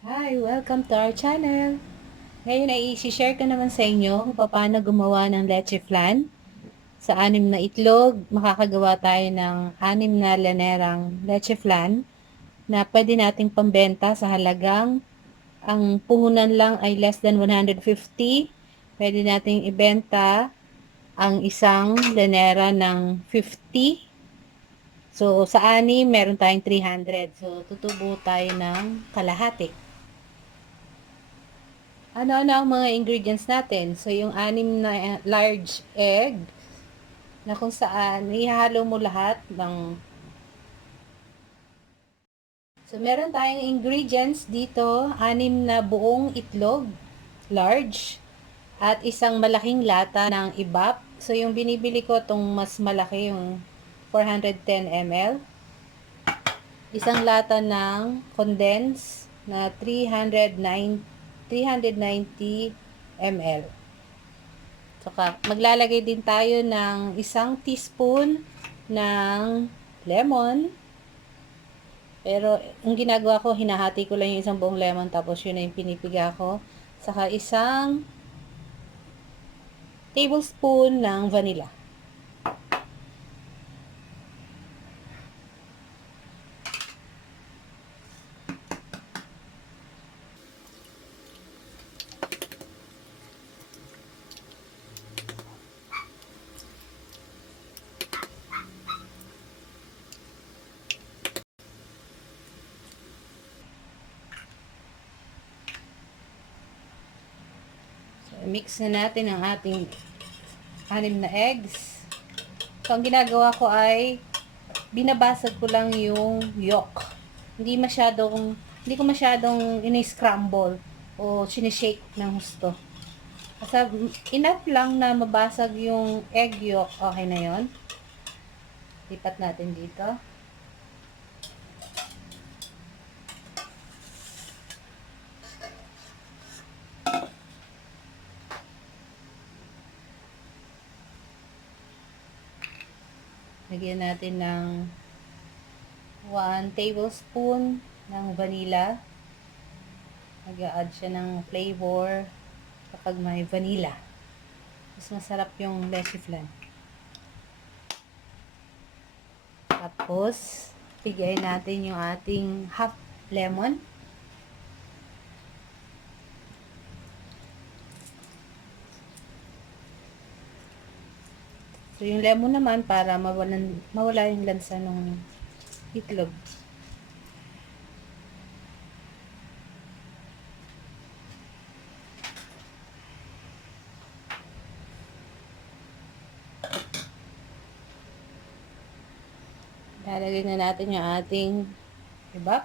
Hi! Welcome to our channel! Ngayon ay i-share ko naman sa inyo kung paano gumawa ng leche flan. Sa 6 na itlog, makakagawa tayo ng 6 na lanerang leche flan na pwede nating pambenta sa halagang ang puhunan lang ay less than 150. Pwede nating ibenta ang isang lanera ng 50. So, sa 6, meron tayong 300. So, tutubo tayo ng kalahati. Ano-ano ang mga ingredients natin? So, yung 6 na large egg, na kung saan ihahalo mo lahat ng... So, meron tayong ingredients dito, 6 na buong itlog, large, at isang malaking lata ng evap. So, yung binibili ko, itong mas malaki, yung 410 ml. Isang lata ng condensed na 390 ml. Saka, maglalagay din tayo ng 1 teaspoon ng lemon. Pero, ang ginagawa ko, hinahati ko lang yung isang buong lemon, tapos yun na yung pinipiga ko. Saka, 1 tablespoon ng vanilla. So, mix na natin ang ating 6 na eggs. So, ang ginagawa ko ay binabasag ko lang yung yolk. Hindi ko masyadong ini-scramble o sinishake ng husto. Basta enough lang na mabasag yung egg yolk, okay na yon. Lipat natin dito. Lagyan natin ng 1 tablespoon ng vanilla. Mag-a-add siya ng flavor kapag may vanilla. Mas masarap yung leche flan. Tapos, bigay natin yung ating half lemon. So, yung lemon naman para mawala yung lansa ng itlog. Lalagay na natin yung ating evap.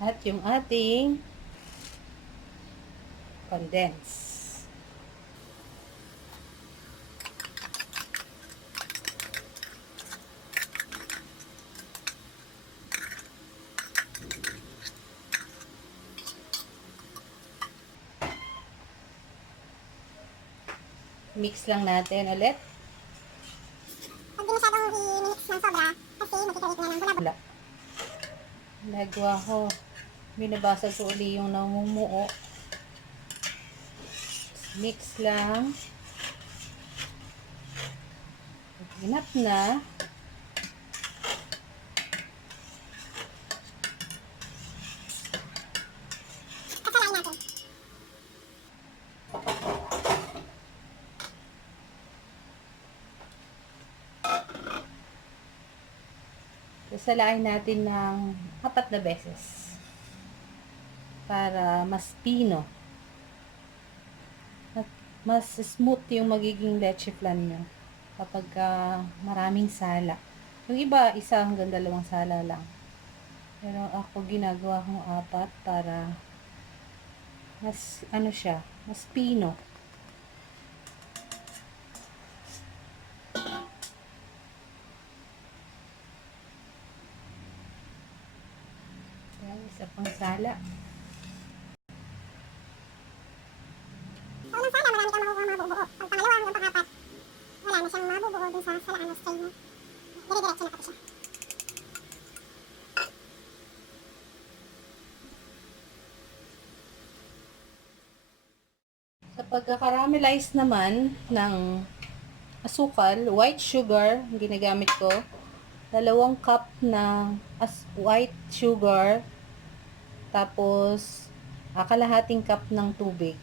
At yung ating condensed. Mix lang natin ulit. Pag di masyadong i-mix ng sobra, kasi magkikalit na ng bulabog. Nagawa ko, binabasag ko uli yung namumuo. Mix lang. Enough na. Kasalain natin. Sasalain natin ng 4 na beses para mas pino at mas smooth yung magiging leche flan nyo kapag maraming sala. Yung iba, 1 hanggang 2 sala lang. Pero ako ginagawa kong 4 para mas siya, mas pino. Isa pang sala. Sa unang sala, marami kang makukuha mabubuo. Pag pangalawa hanggang pang-apat, wala na siyang mabubuo dun sa salaan ng strainer. Dire-diretso na pati siya. Sa pagka-caramelize naman ng asukal, white sugar, ginagamit ko, 2 cup na white sugar, tapos kalahating cup ng tubig.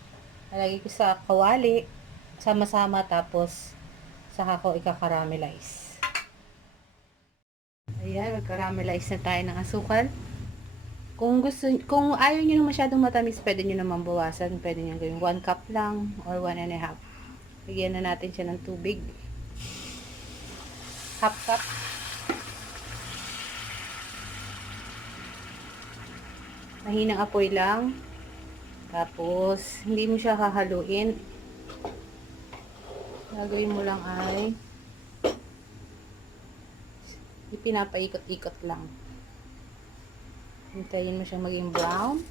Lalagay ko sa kawali, sama-sama, tapos saka ko ika-caramelize. Ayan, mag-caramelize na tayo ng asukal. Kung ayaw nyo na masyadong matamis, pwede nyo naman bawasan. Pwede nyo gawing 1 cup lang or 1 1/2. Bigyan na natin siya ng tubig. Half cup. Mahinang apoy lang. Tapos, hindi mo siya hahaluin. Gagawin mo lang ay ipinapaikot-ikot lang. Hintayin mo siyang maging brown.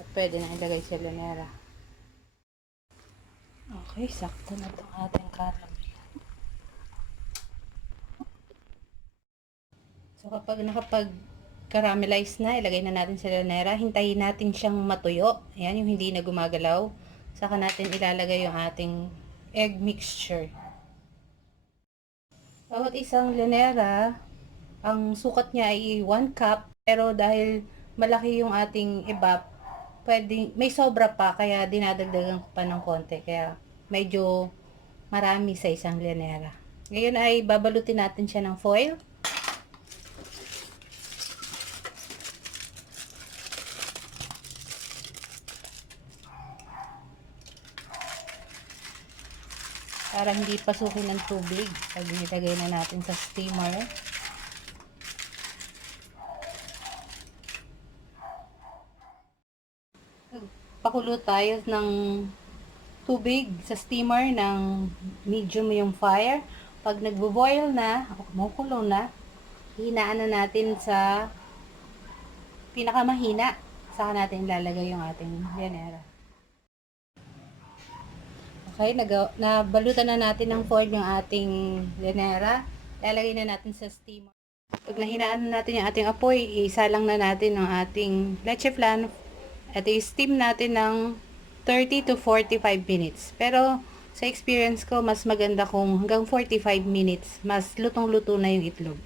At pwede na ilagay sa lanera. Okay, sakto na itong ating caramel. So, kapag nakapag-caramelize na, ilagay na natin sa lanera. Hintayin natin siyang matuyo. Ayan, yung hindi na gumagalaw. Saka natin ilalagay yung ating egg mixture. Bawat isang lanera, ang sukat niya ay 1 cup. Pero dahil malaki yung ating evap, pwedeng, may sobra pa, kaya dinadagdagan ko pa ng konti. Kaya medyo marami sa isang lanera. Ngayon ay babalutin natin siya ng foil. Para hindi pasukin ng tubig pag nilagay na natin sa steamer. Pakulo tayo ng tubig sa steamer ng medium yung fire. Pag nagbo-boil na, o kumukulo na, hinaan na natin sa pinakamahina. Saka natin ilalagay yung ating lanera. Okay, nabalutan na natin ng foil yung ating lanera. Lalagay na natin sa steamer. Pag nahinaan na natin yung ating apoy, isa lang na natin ang ating leche flan at i-steam natin ng 30 to 45 minutes. Pero sa experience ko, mas maganda kung hanggang 45 minutes, mas lutong-luto na yung itlog.